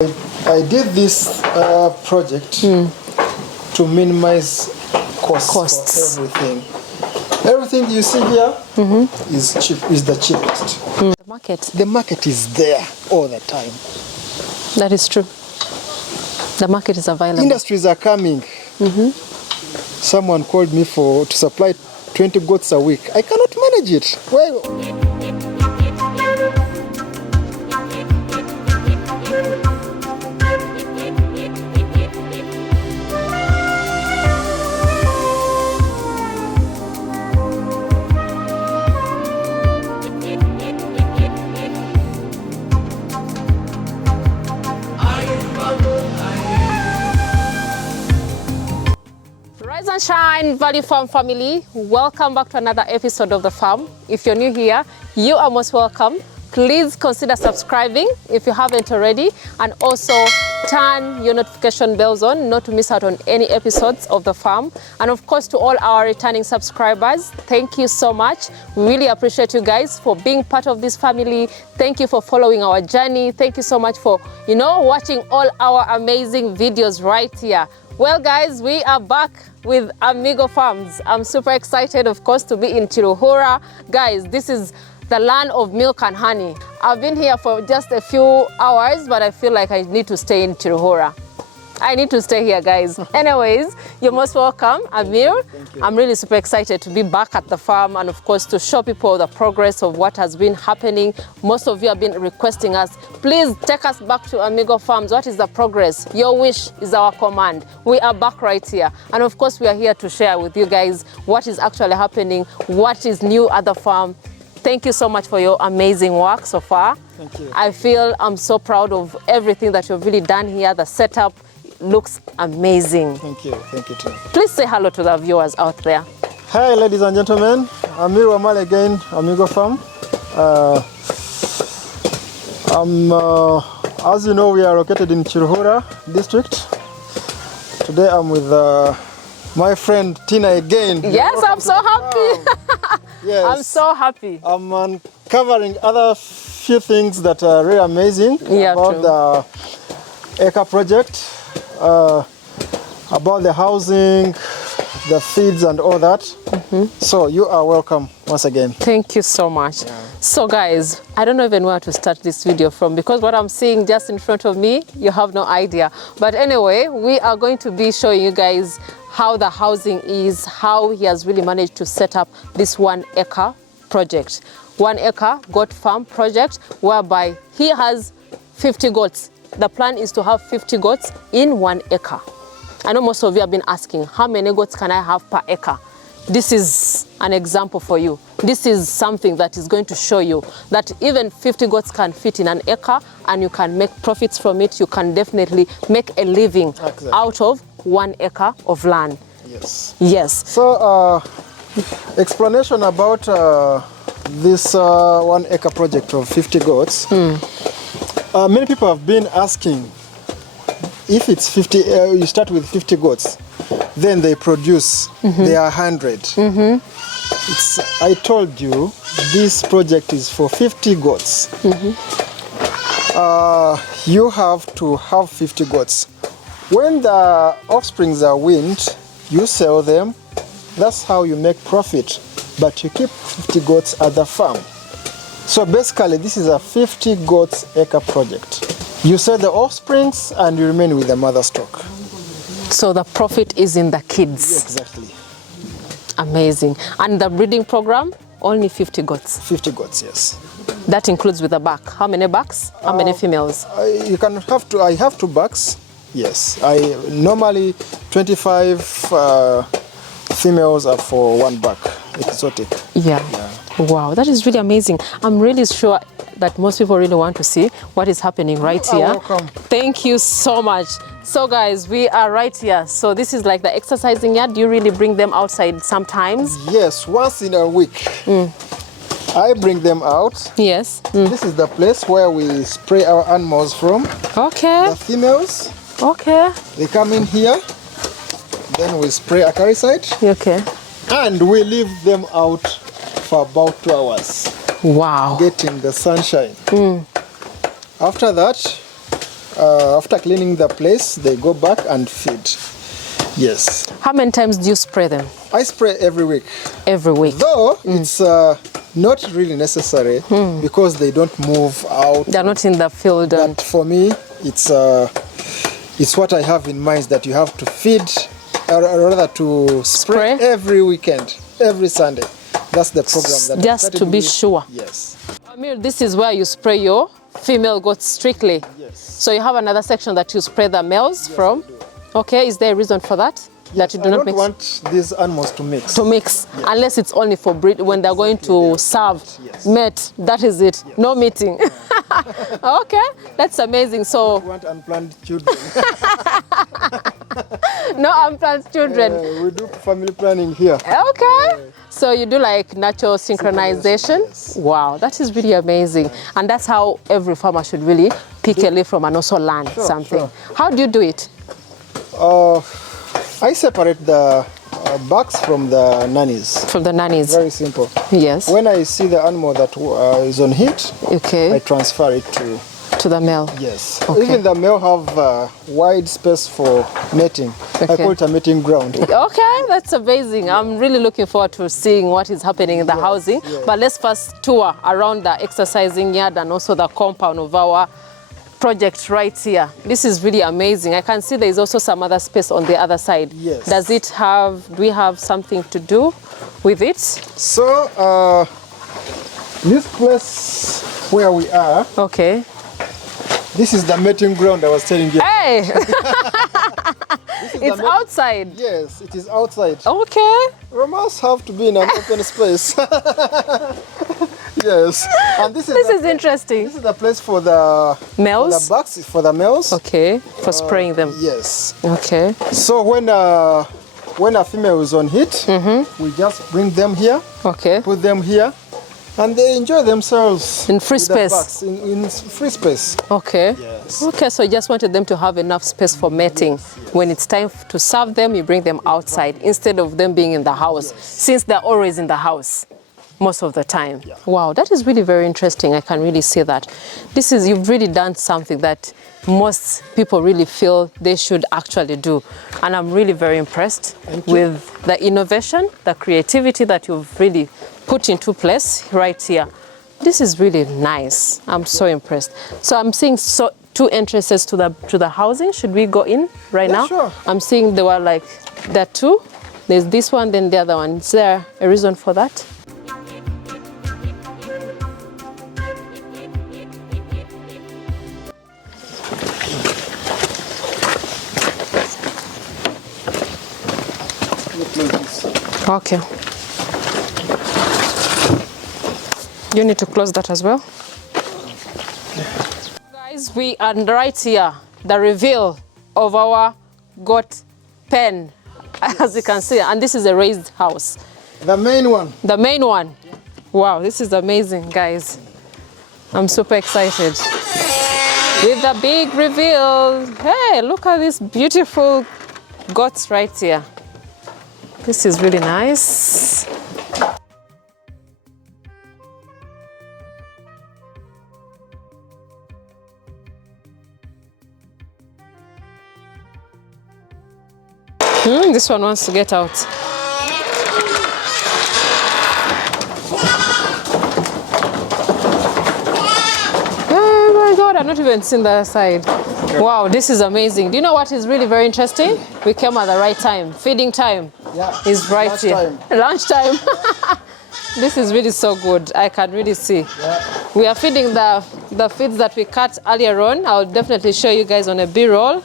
I did this project to minimize costs for everything. Everything you see here is the cheapest. The market is there all the time. That is true. The market is available. Industries are coming. Someone called me to supply 20 goats a week. I cannot manage it. Well, Rise and shine, Valley Farm family. Welcome back to another episode of The Farm. If you're new here, you are most welcome. Please consider subscribing if you haven't already, and also turn your notification bells on not to miss out on any episodes of The Farm. And of course, to all our returning subscribers, thank you so much. We really appreciate you guys for being part of this family. Thank you for following our journey. Thank you so much for, watching all our amazing videos right here. Well, guys, we are back with AMIGO Farms. I'm super excited, of course, to be in Chiruhura. Guys, this is the land of milk and honey. I've been here for just a few hours, but I feel like I need to stay in Chiruhura. I need to stay here, guys. Anyways, you're most welcome, Amir. Thank you. I'm really super excited to be back at the farm and, of course, to show people the progress of what has been happening. Most of you have been requesting us, please take us back to AMIGO Farms. What is the progress? Your wish is our command. We are back right here. And, of course, we are here to share with you guys what is actually happening, what is new at the farm. Thank you so much for your amazing work so far. Thank you. I feel I'm so proud of everything that you've really done here. The setup looks amazing. Thank you too. Please say hello to the viewers out there. Hi, ladies and gentlemen. Amir Wamal again, AMIGO Farm. As you know, we are located in Chiruhura district. Today I'm with my friend Tina again. Yes, I'm so happy. Yes. I'm so happy. I'm uncovering other few things that are really amazing about the Acre project, about the housing, the feeds and all that. So you are welcome once again. Thank you so much. Yeah. So guys, I don't know even where to start this video from, because what I'm seeing just in front of me, you have no idea. But anyway, we are going to be showing you guys how the housing is, how he has really managed to set up this 1 acre project. 1 acre goat farm project, whereby he has 50 goats. The plan is to have 50 goats in 1 acre. I know most of you have been asking, how many goats can I have per acre? This is an example for you. This is something that is going to show you that even 50 goats can fit in 1 acre, and you can make profits from it. You can definitely make a living out of 1 acre of land. Yes. Yes. So, explanation about this 1 acre project of 50 goats. Many people have been asking, if it's 50, you start with 50 goats, then they produce, they are 100. I told you, this project is for 50 goats. You have to have 50 goats. When the offsprings are weaned, you sell them. That's how you make profit. But you keep 50 goats at the farm. So basically, this is a 50 goats acre project. You sell the offsprings and you remain with the mother stock. So the profit is in the kids. Exactly. Amazing. And the breeding program, only 50 goats. 50 goats, yes. That includes with the buck. How many bucks? How many females? I have 2 bucks. Yes. I normally 25 females are for 1 buck. Exotic. Yeah. Wow, that is really amazing. I'm really sure that most people really want to see what is happening right here. Welcome. Thank you so much. So guys, we are right here. So this is like the exercising yard. Do you really bring them outside sometimes? Yes, once in a week. I bring them out. Yes. This is the place where we spray our animals from. Okay. The females, Okay. they come in here. Then we spray acaricide. Okay. And we leave them out for about 2 hours. Wow. Getting the sunshine. After that, after cleaning the place, they go back and feed. Yes. How many times do you spray them? I spray every week. Every week. Though it's not really necessary because they don't move out. They're not in the field. But for me, it's what I have in mind, that you have to feed, or rather to spray every weekend, every Sunday. That's the program. That just to be sure. Yes. Amir, this is where you spray your female goats strictly. Yes. So you have another section that you spray the males from. Okay, is there a reason for that? That you do not mix? I don't want these animals to mix. To mix, unless it's only for breed, when they're going to serve, mate, that is it, no meeting. Okay, that's amazing. So I don't want unplanned children. No unplanned children. We do family planning here. Okay, so you do like natural synchronization. Yes. Wow, that is really amazing. And that's how every farmer should really pick a leaf from and also learn something. Sure. How do you do it? I separate the bucks from the nannies. From the nannies? Very simple. Yes. When I see the animal that is on heat, I transfer it to the male. Yes. Okay. Even the male have wide space for mating. I call it a mating ground. Okay, that's amazing. I'm really looking forward to seeing what is happening in the housing. Yes. But let's first tour around the exercising yard and also the compound of our project right here. This is really amazing. I can see there is also some other space on the other side. Yes. Do we have something to do with it? So, this place where we are, okay, this is the mating ground I was telling you. Hey! It's outside. Yes, it is outside. Okay. Romans have to be in an open space. Yes. And this is interesting. This is the place for the males? For the bucks, for the males. Okay, for spraying them. Yes. Okay. So when a female is on heat, we just bring them here. Okay. Put them here. And they enjoy themselves in free space. Bucks, in free space. Okay. Yes. Okay, so you just wanted them to have enough space for mating. Yes. When it's time to serve them, you bring them outside instead of them being in the house, since they're always in the house most of the time. Yeah. Wow, that is really very interesting. I can really see that. You've really done something that most people really feel they should actually do. And I'm really very impressed with the innovation, the creativity that you've really put into place right here. This is really nice. I'm so impressed. So I'm seeing two entrances to the housing. Should we go in right now? Sure. I'm seeing there are two. There's this one, then the other one. Is there a reason for that? Okay. You need to close that as well. Guys, we are right here, the reveal of our goat pen, as you can see, and this is a raised house. The main one. The main one. Wow, this is amazing, guys. I'm super excited. With the big reveal. Hey, look at these beautiful goats right here. This is really nice. This one wants to get out. Oh my God, I've not even seen the other side. Wow, this is amazing. Do you know what is really very interesting? We came at the right time. Feeding time is right here. Lunchtime. This is really so good. I can really see. We are feeding the feeds that we cut earlier on. I'll definitely show you guys on a B-roll.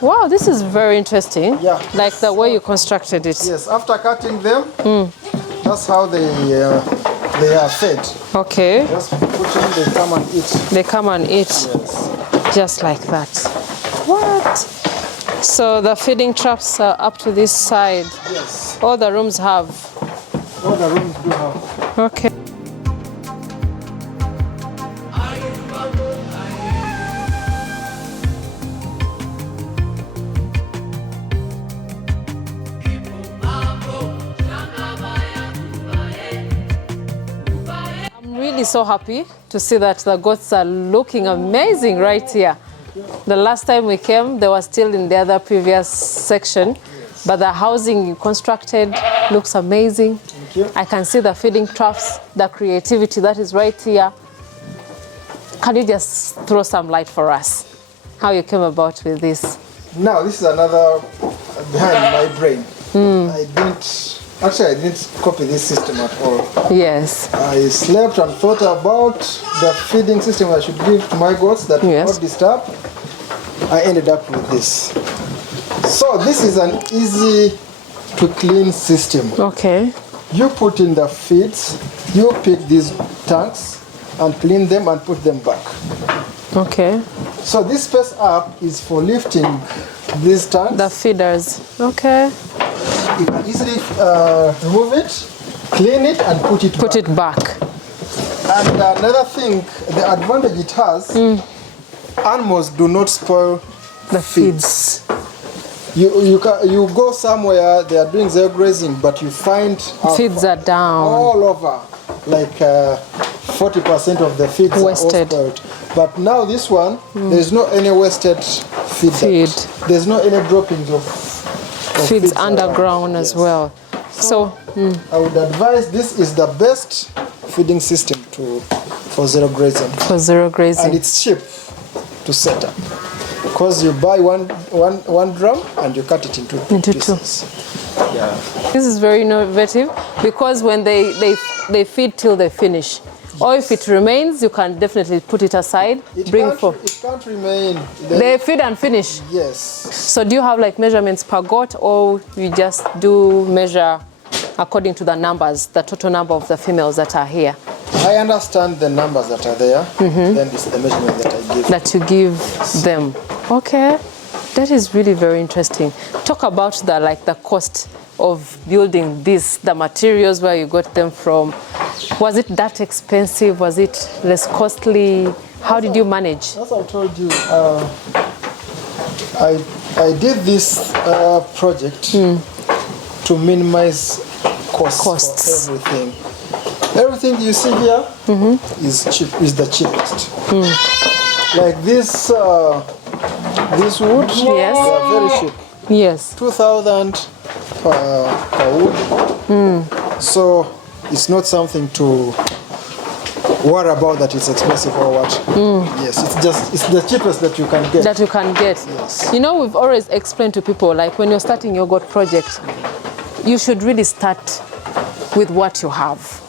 Wow, this is very interesting. Yeah. Like the way you constructed it. Yes, after cutting them, that's how they are fed. Okay. Just put them, they come and eat. They come and eat. Yes. Just like that. What? So the feeding traps are up to this side. Yes. All the rooms have. All the rooms do have. Okay. I'm really so happy to see that the goats are looking amazing right here. The last time we came, they were still in the other previous section. Yes. But the housing you constructed looks amazing. Thank you. I can see the feeding troughs, the creativity that is right here. Can you just throw some light for us? How you came about with this? Now, this is another behind my brain. I didn't copy this system at all. Yes. I slept and thought about the feeding system I should give to my goats that will not disturb. I ended up with this. So this is an easy to clean system. Okay. You put in the feeds, you pick these tanks and clean them and put them back. Okay. So this space up is for lifting these tanks. The feeders. Okay. You can easily remove it, clean it, and put it back. And another thing, the advantage it has, animals do not spoil the feeds. You go somewhere, they are doing zero grazing, but you find feeds are down all over, like 40% of the feeds wasted. are all spoiled. But now this one, there's no any wasted feed. There's no any droppings of feeds underground as well. So I would advise this is the best feeding system for zero grazing. For zero grazing. And it's cheap to set up. Because you buy one drum and you cut it into pieces. Yeah. This is very innovative because when they feed till they finish. Or if it remains, you can definitely put it aside. It can't remain. They feed and finish? Yes. So do you have like measurements per goat, or you just do measure according to the numbers, the total number of the females that are here? I understand the numbers that are there, then it's the measurement that I give. That you give them. Okay. That is really very interesting. Talk about the cost of building this, the materials, where you got them from. Was it that expensive? Was it less costly? How did you manage? As I told you, I did this project to minimize costs for everything. Everything you see here is the cheapest. Like this wood, they are very cheap. Yes. 2,000 per wood. So it's not something to worry about that it's expensive or what. Yes, it's the cheapest that you can get. That you can get. Yes. You know, we've always explained to people, like when you're starting your goat project, you should really start with what you have.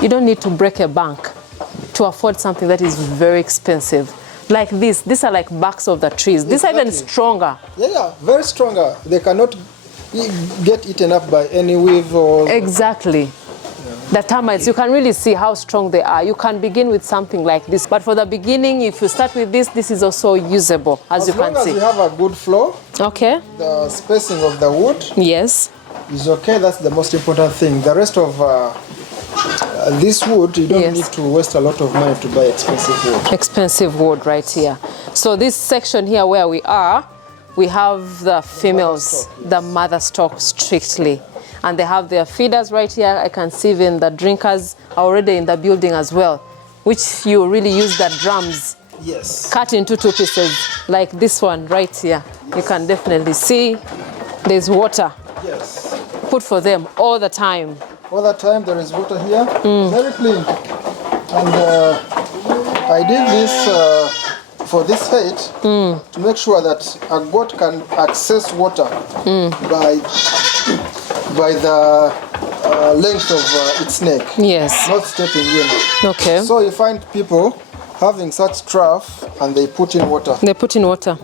You don't need to break a bank to afford something that is very expensive. Like this, these are like barks of the trees. These are even stronger. Yeah, very stronger. They cannot get eaten up by any weave or... Exactly. The termites, you can really see how strong they are. You can begin with something like this. But for the beginning, if you start with this, this is also usable, as you can see. As long as you have a good flow, okay, the spacing of the wood yes, is okay. That's the most important thing. The rest of this wood, you don't need to waste a lot of money to buy expensive wood. Expensive wood right here. So this section here where we are, we have the females, the mother stock strictly. And they have their feeders right here. I can see even the drinkers are already in the building as well, which you really use the drums. Yes. Cut into 2 pieces, like this one right here. Yes. You can definitely see there's water. Yes. Put for them all the time. All the time there is water here, very clean. And I did this for this height to make sure that a goat can access water by the length of its neck. Yes. Not stepping in. Okay. So you find people having such trough and they put in water. They put in water.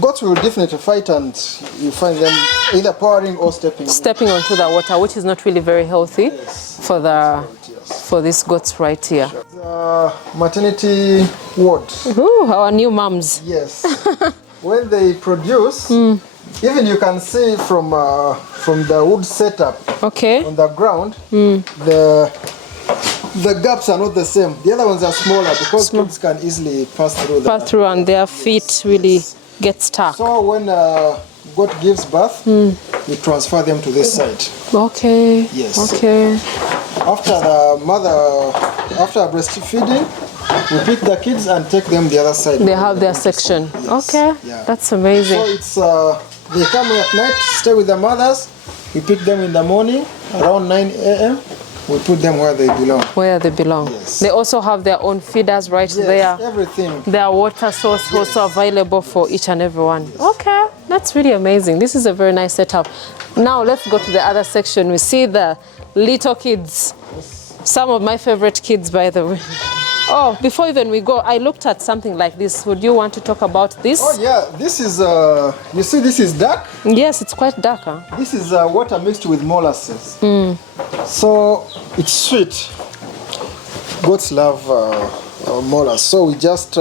Goats will definitely fight and you find them either powering or stepping onto the water, which is not really very healthy for these goats right here. The maternity ward. Ooh, our new moms. Yes. When they produce, even you can see from the wood setup on the ground, the gaps are not the same. The other ones are smaller because kids can easily pass through. And their feet really get stuck. So when goat gives birth, we transfer them to this side. Okay. Yes. Okay. After breastfeeding, we pick the kids and take them the other side. They have their section. Yes. Okay, Yeah. that's amazing. So it's they come at night, stay with the mothers. We pick them in the morning around 9 a.m. We put them where they belong. Where they belong. Yes. They also have their own feeders right Yes, there. everything. Their water source also available for each and every one. Yes. Okay, that's really amazing. This is a very nice setup. Now let's go to the other section. We see the little kids. Some of my favorite kids, by the way. Oh, before even we go, I looked at something like this. Would you want to talk about this? Oh yeah, this is, you see this is dark? Yes, it's quite dark. Huh? This is water mixed with molasses. So it's sweet. Goats love molasses. So we just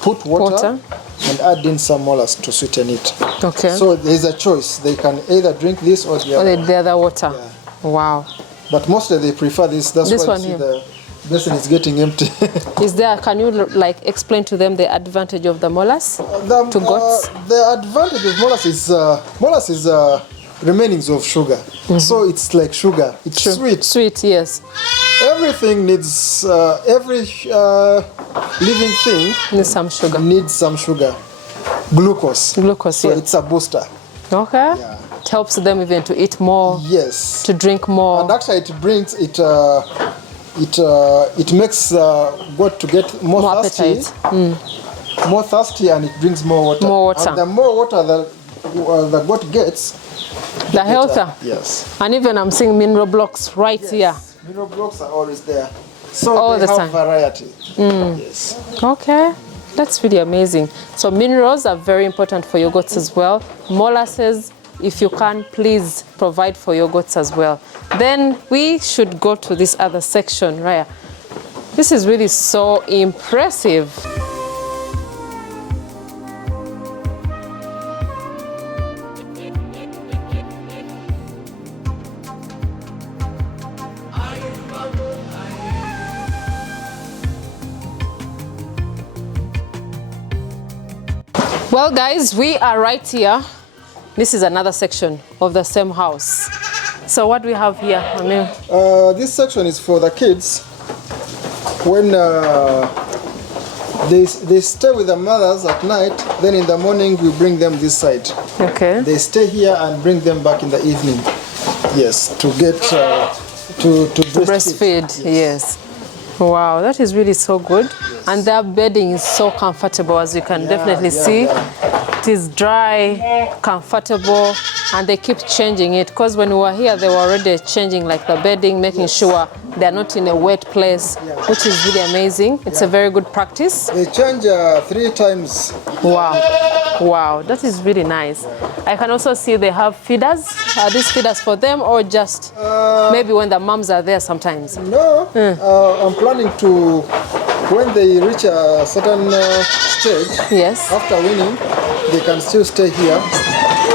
put water and add in some molasses to sweeten it. Okay. So there's a choice. They can either drink this or the Or other. the other water. Yeah. Wow. But mostly they prefer this. That's This why one you see here. the basin is getting empty. Is there, can you like explain to them the advantage of the molasses to goats? The advantage of molasses is remainings of sugar. So it's like sugar. It's sweet. Sweet, yes. Everything needs, every living thing Need some sugar. needs some sugar. Glucose. Glucose, So yeah. it's a booster. Okay. Yeah. It helps them even to eat more, Yes. to drink more. And actually it brings, it makes goat to get more thirsty. appetite. More thirsty, and it brings more water. More water. And the more water the goat gets, The healthier. yes. And even I'm seeing mineral blocks right here. Mineral blocks are always there. So All they the have time. variety. Yes. Okay. That's really amazing. So minerals are very important for your goats as well. Molasses, if you can, please provide for your goats as well. Then we should go to this other section, right? This is really so impressive. Well, guys, we are right here. This is another section of the same house. So what do we have here, Amir? This section is for the kids. When they stay with the mothers at night, then in the morning we bring them this side. Okay. They stay here and bring them back in the evening. Yes, to get to Breastfeed, yes. Wow, that is really so good. Yes. And their bedding is so comfortable, as you can definitely see. It is dry, comfortable, and they keep changing it. Because when we were here, they were already changing like the bedding, making sure they're not in a wet place, which is really amazing. It's a very good practice. They change 3 times. Wow, wow, that is really nice. I can also see they have feeders. Are these feeders for them or just maybe when the moms are there sometimes? No, I'm planning to, when they reach a certain stage, Yes. after weaning, they can still stay here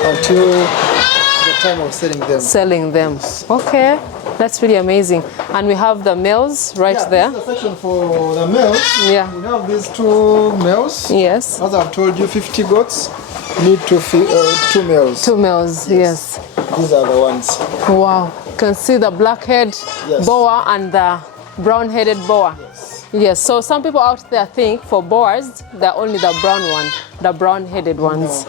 until the time of selling them. Selling them. Okay, that's really amazing. And we have the males right there. This is the section for the males. Yeah. We have these 2 males. Yes. As I've told you, 50 goats need 2 males. 2 males, yes. These are the ones. Wow. You can see the black-headed Yes. boa and the brown-headed boa. Yes, so some people out there think for boars, they're only the brown one, the brown-headed ones.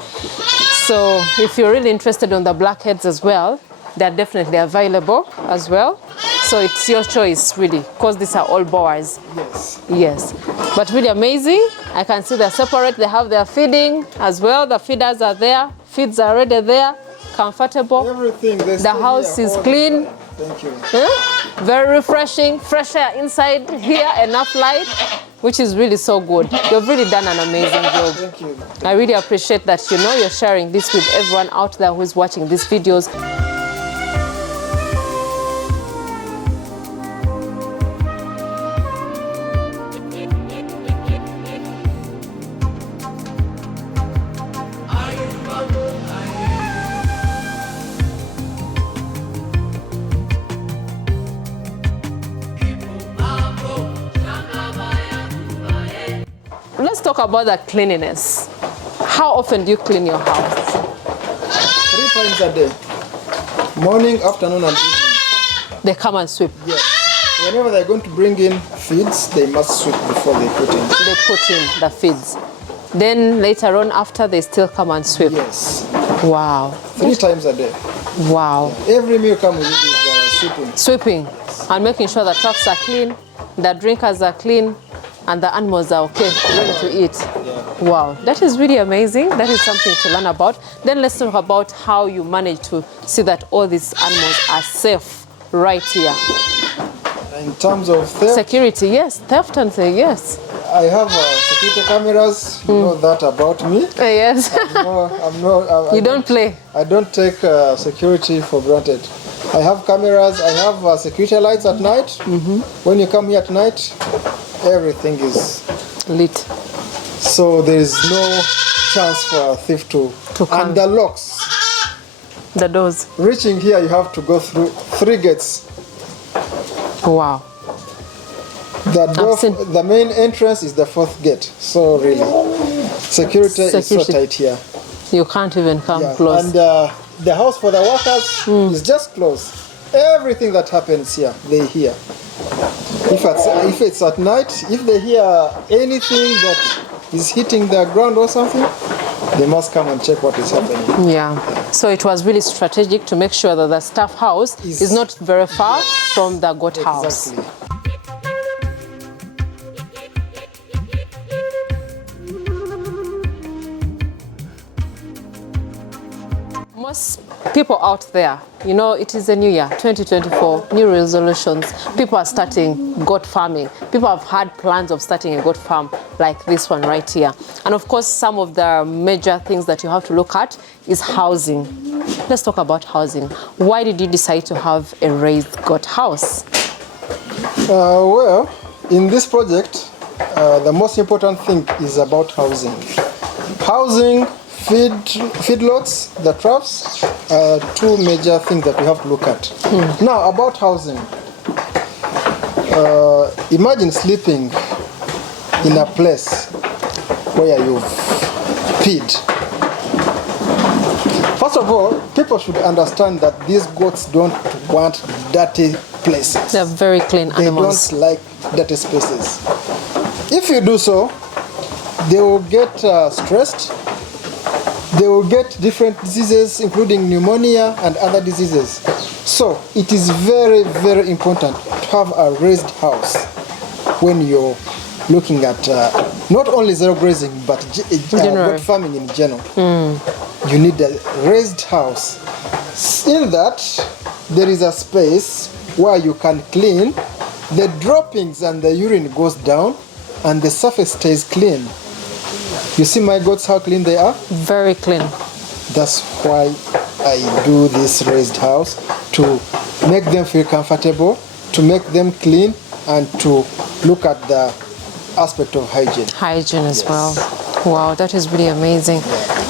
So if you're really interested in the blackheads as well, they're definitely available as well. So it's your choice, really, because these are all boars. Yes. Yes, but really amazing. I can see they're separate. They have their feeding as well. The feeders are there. Feeds are already there. Comfortable. Everything. They The stay house here is all clean. the time. Thank you. Very refreshing. Fresh air inside here. Enough light, which is really so good. You've really done an amazing job. Thank you. I really appreciate that you're sharing this with everyone out there who is watching these videos. Let's talk about the cleanliness. How often do you clean your house? 3 times a day. Morning, afternoon, and evening. They come and sweep. Yes. Whenever they're going to bring in feeds, they must sweep before they put in. They put in the feeds. Then later on, after, they still come and sweep. Yes. Wow. 3 times a day. Wow. Every meal comes with sweeping. Sweeping and making sure the troughs are clean, the drinkers are clean, and the animals are okay, ready to eat. Yeah. Wow, that is really amazing. That is something to learn about. Then let's talk about how you manage to see that all these animals are safe right here. In terms of theft, Security, yes. Theft and say yes. I have security cameras. You know that about me. Yes. You don't play. I don't take security for granted. I have cameras. I have security lights at night. When you come here at night, everything is lit. So there is no chance for a thief to come. And the locks. The doors. Reaching here, you have to go through 3 gates. Wow. The main entrance is the 4th gate. So really, security is so tight here. You can't even come close. And the house for the workers is just close. Everything that happens here, they hear. If it's at night, if they hear anything that is hitting the ground or something, they must come and check what is happening. Yeah. So it was really strategic to make sure that the staff house is not very far from the goat house. Exactly. Most people out there, you know, it is a new year, 2024, new resolutions. People are starting goat farming. People have had plans of starting a goat farm like this one right here. And of course, some of the major things that you have to look at is housing. Let's talk about housing. Why did you decide to have a raised goat house? Well, in this project, the most important thing is about housing. Housing, feedlots, the troughs, 2 major things that we have to look at. Now, about housing. Imagine sleeping in a place where you've peed. First of all, people should understand that these goats don't want dirty places. They're very clean animals. They don't like dirty spaces. If you do so, they will get stressed. They will get different diseases, including pneumonia and other diseases. So it is very, very important to have a raised house when you're looking at not only zero grazing, but goat farming in general. You need a raised house. In that, there is a space where you can clean. The droppings and the urine goes down and the surface stays clean. You see my goats, how clean they are? Very clean. That's why I do this raised house, to make them feel comfortable, to make them clean, and to look at the aspect of hygiene. Hygiene as well. Wow, that is really amazing.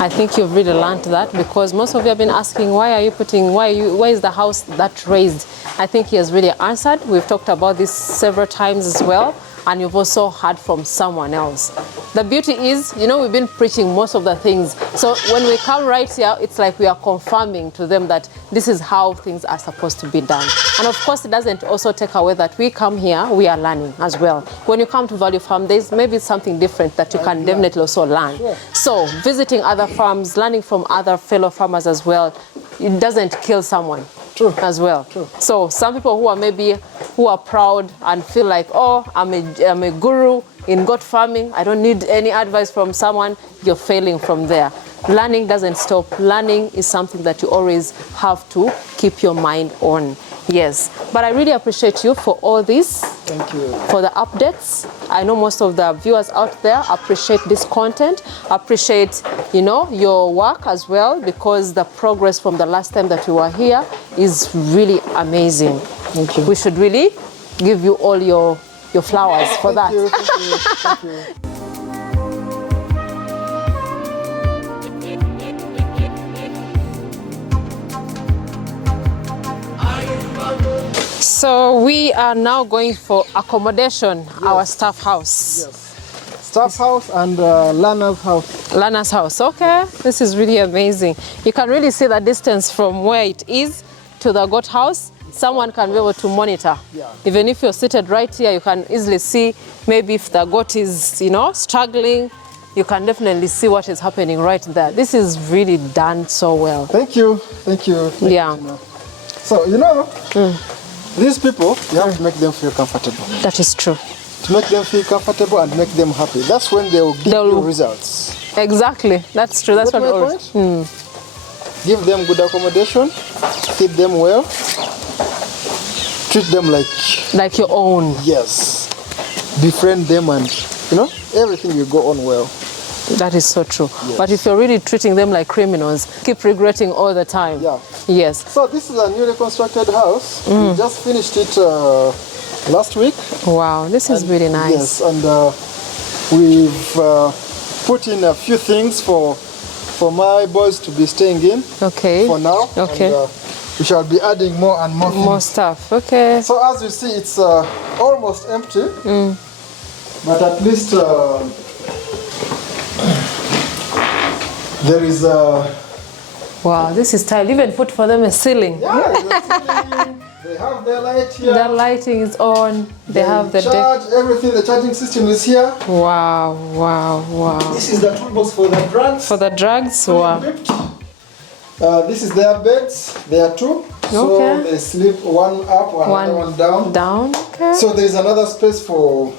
I think you've really learned that, because most of you have been asking, why is the house that raised? I think he has really answered. We've talked about this several times as well, and you've also heard from someone else. The beauty is, you know, we've been preaching most of the things. So when we come right here, it's like we are confirming to them that this is how things are supposed to be done. And of course, it doesn't also take away that we come here, we are learning as well. When you come to Value Farm, there's maybe something different that you can definitely also learn. Sure. So visiting other farms, learning from other fellow farmers as well, it doesn't kill someone. True. As well. True. So some people who are proud and feel like, oh, I'm a guru in goat farming, I don't need any advice from someone, you're failing from there. Learning doesn't stop. Learning is something that you always have to keep your mind on. Yes, but I really appreciate you for all this. Thank you. For the updates. I know most of the viewers out there appreciate this content, appreciate, you know, your work as well, because the progress from the last time that you were here is really amazing. Thank you. We should really give you all your flowers for that. Thank you. So we are now going for accommodation, our staff house. Yes. Staff house and learner's house. Learner's house, okay. This is really amazing. You can really see the distance from where it is to the goat house. someone can be able to monitor. Yeah. Even if you're seated right here, you can easily see maybe if the goat is, you know, struggling, you can definitely see what is happening right there. This is really done so well. Thank you. Thank you. Thank Yeah. you, Tina. So, you know, these people, you have to make them feel comfortable. That is true. To make them feel comfortable and make them happy. That's when they will give you results. Exactly. That's true. That's Get what my always. point? Give them good accommodation, feed them well, treat them like your own. yes, befriend them, and you know everything will go on well. That is so true. Yes. But if you're really treating them like criminals, keep regretting all the time. Yeah. Yes. So this is a newly constructed house. We just finished it last week. Wow, this is really nice. Yes, and we've put in a few things for my boys to be staying in. Okay. For now. Okay. And, we shall be adding more and more things. More stuff. Okay. So as you see, it's almost empty, but at least there is a... Wow, this is style. Even put for them a ceiling. Yeah, there's a ceiling. They have their light here. The lighting is on. They have the deck. charge, everything, the charging system is here. Wow, wow, wow. This is the toolbox for the drugs. For the drugs, wow. This is their beds. There are two. So Okay. they sleep one up, another one down. Down, okay. So there is another space for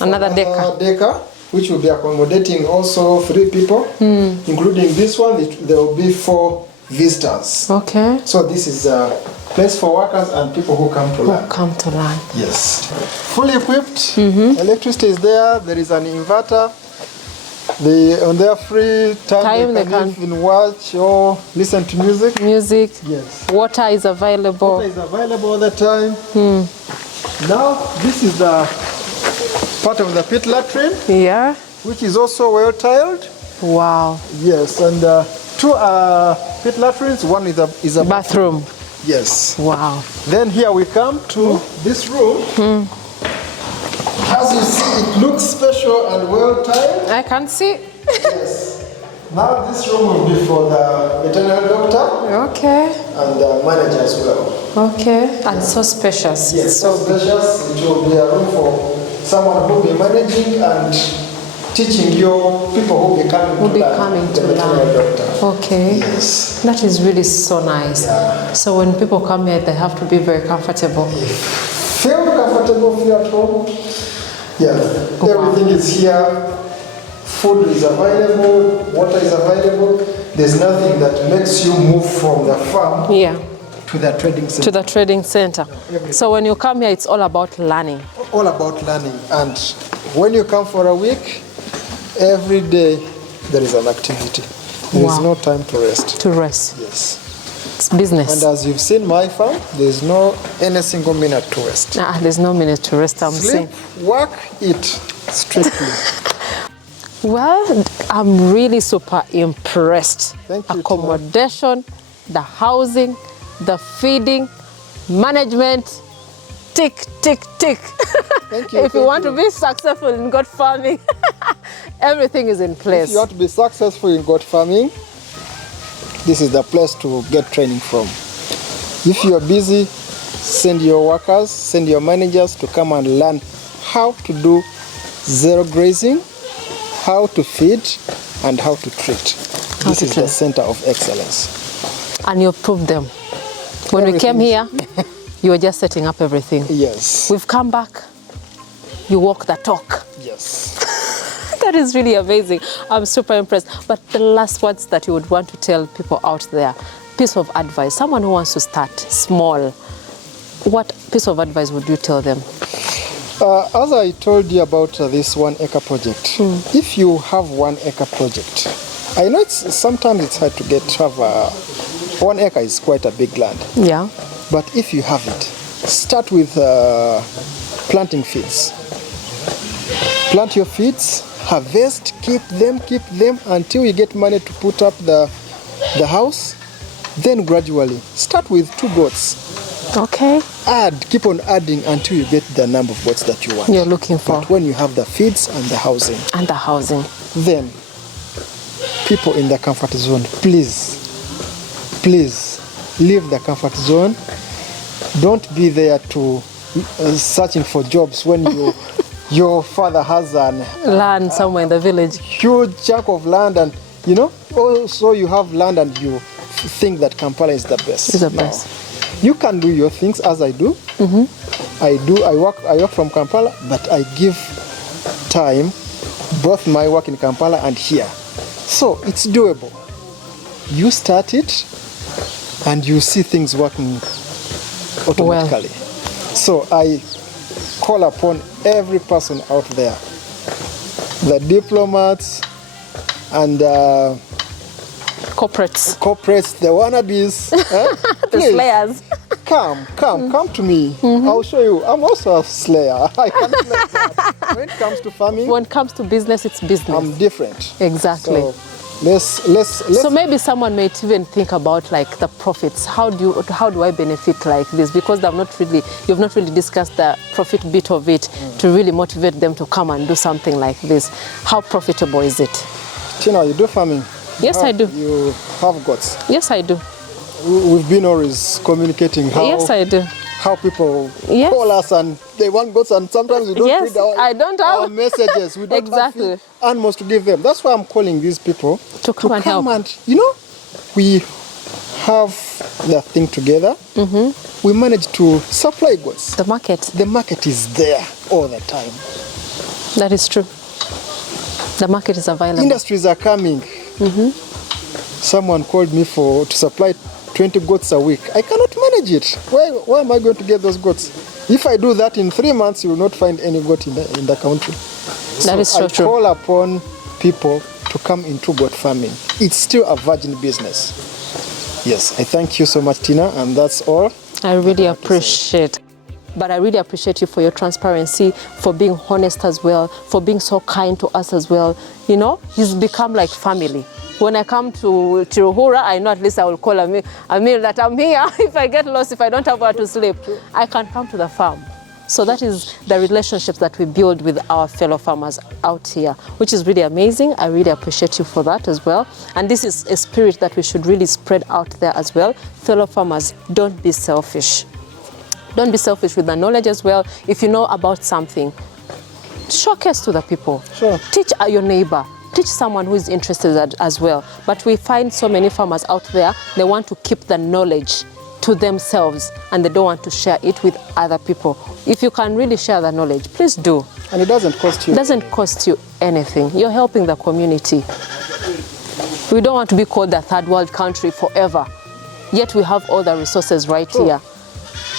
Another decker. Which will be accommodating also 3 people, including this one. There will be 4 visitors. Okay. So this is a place for workers and people who come to learn. Come to learn. Yes. Fully equipped. Electricity is there. There is an inverter. On their free time they can even watch or listen to music. Music. Yes. Water is available. Water is available all the time. Now this is the part of the pit latrine, Yeah. which is also well tiled. Wow. Yes, and 2 pit latrines. One is a Bathroom. Yes. Wow. Then here we come to this room. As you see, it looks special and well tiled. I can see. Yes. Now this room will be for the veterinary doctor Okay. and the manager as well. Okay. And so spacious. Yes, so spacious. It will be a room for someone who will be managing and teaching your people who will be coming to learn. Doctor. Okay. Yes. That is really so nice. Yeah. So when people come here, they have to be very comfortable. Feel comfortable, feel at home. Yeah, everything is here. Food is available, water is available. There's nothing that makes you move from the farm Yeah. to the trading center. To the trading center. So when you come here, it's all about learning. All about learning. And when you come for a week, every day there is an activity. There is no time to rest. To rest. Yes. It's business. And as you've seen my farm, there's no any single minute to rest. There's no minute to rest, I'm Sleep, saying. work, eat, strictly. Well, I'm really super impressed. Thank you, Accommodation, the housing, the feeding, management, tick, tick, tick. Thank you. If you want to be successful in goat farming, everything is in place. If you want to be successful in goat farming, this is the place to get training from. If you are busy, send your workers, send your managers to come and learn how to do zero grazing, how to feed, and how to treat. This is the center of excellence. And you proved them. When we came here, you were just setting up everything. Yes. We've come back, you walk the talk. Yes. That is really amazing. I'm super impressed. But the last words that you would want to tell people out there, piece of advice, someone who wants to start small, what piece of advice would you tell them? As I told you about this 1 acre project, if you have 1 acre project, I know sometimes it's hard to have 1 acre is quite a big land. Yeah. But if you have it, start with planting feeds. Plant your feeds, harvest, keep them until you get money to put up the house. Then gradually start with 2 goats. Okay. Keep on adding until you get the number of goats that you want. You're looking for. But when you have the feeds and the housing. Then people in the comfort zone, please leave the comfort zone. Don't be there to searching for jobs when your father has land somewhere in the village. Huge chunk of land, and you know, also you have land and you think that Kampala is the best. It's the best. You can do your things as I do. I work from Kampala, but I give time both my work in Kampala and here. So it's doable. You start it and you see things working automatically. So I call upon every person out there, the diplomats and corporates, the wannabes, the slayers. Come to me. I'll show you. I'm also a slayer. I can slay that. When it comes to farming, when it comes to business, it's business. I'm different. Exactly. So let's. So maybe someone may even think about like the profits. How do I benefit like this? Because you've not really discussed the profit bit of it to really motivate them to come and do something like this. How profitable is it? Tina, you do farming? Yes, I do. You have goats? Yes, I do. We've been always communicating how. Yes, I do. How people call us and they want goats, and sometimes we don't read our messages. We don't have animals to give them. That's why I'm calling these people to come and help. And you know, we have the thing together. We manage to supply goods. The market is there all the time. That is true. The market is available. Industries are coming. Someone called me to supply 20 goats a week. I cannot manage it. Where am I going to get those goats? If I do that in 3 months, you will not find any goat in the country. That is so true. I call upon people to come into goat farming. It's still a virgin business. Yes, I thank you so much, Tina, and that's all. I really appreciate. But I really appreciate you for your transparency, for being honest as well, for being so kind to us as well. You know, he's become like family. When I come to Chiruhura, I know at least I will call Amir that I'm here. If I get lost, if I don't have where to sleep, I can come to the farm. So that is the relationships that we build with our fellow farmers out here, which is really amazing. I really appreciate you for that as well. And this is a spirit that we should really spread out there as well. Fellow farmers, don't be selfish. Don't be selfish with the knowledge as well. If you know about something, showcase to the people. Sure. Teach your neighbor. Teach someone who is interested as well. But we find so many farmers out there, they want to keep the knowledge to themselves and they don't want to share it with other people. If you can really share the knowledge, please do. And it doesn't cost you. It doesn't cost you anything. You're helping the community. We don't want to be called the third world country forever. Yet we have all the resources right here,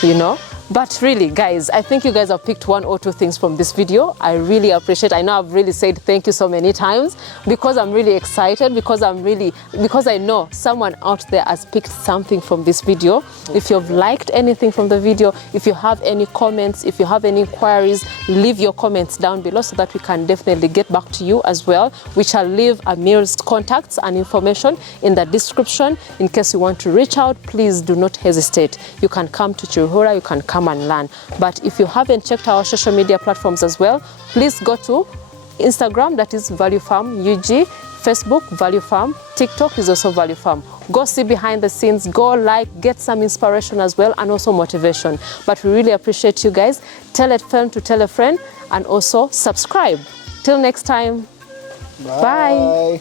you know? But really, guys, I think you guys have picked 1 or 2 things from this video. I really appreciate it. I know I've really said thank you so many times because I'm really excited, because I know someone out there has picked something from this video. If you've liked anything from the video, if you have any comments, if you have any inquiries, leave your comments down below so that we can definitely get back to you as well. We shall leave Amir's contacts and information in the description. In case you want to reach out, please do not hesitate. You can come to Chiruhura, you can come and learn. But if you haven't checked our social media platforms as well, please go to Instagram, that is Value Farm UG, Facebook Value Farm, TikTok is also Value Farm. Go see behind the scenes, go like, get some inspiration as well, and also motivation. But we really appreciate you guys. Tell a friend to tell a friend, and also subscribe. Till next time. Bye.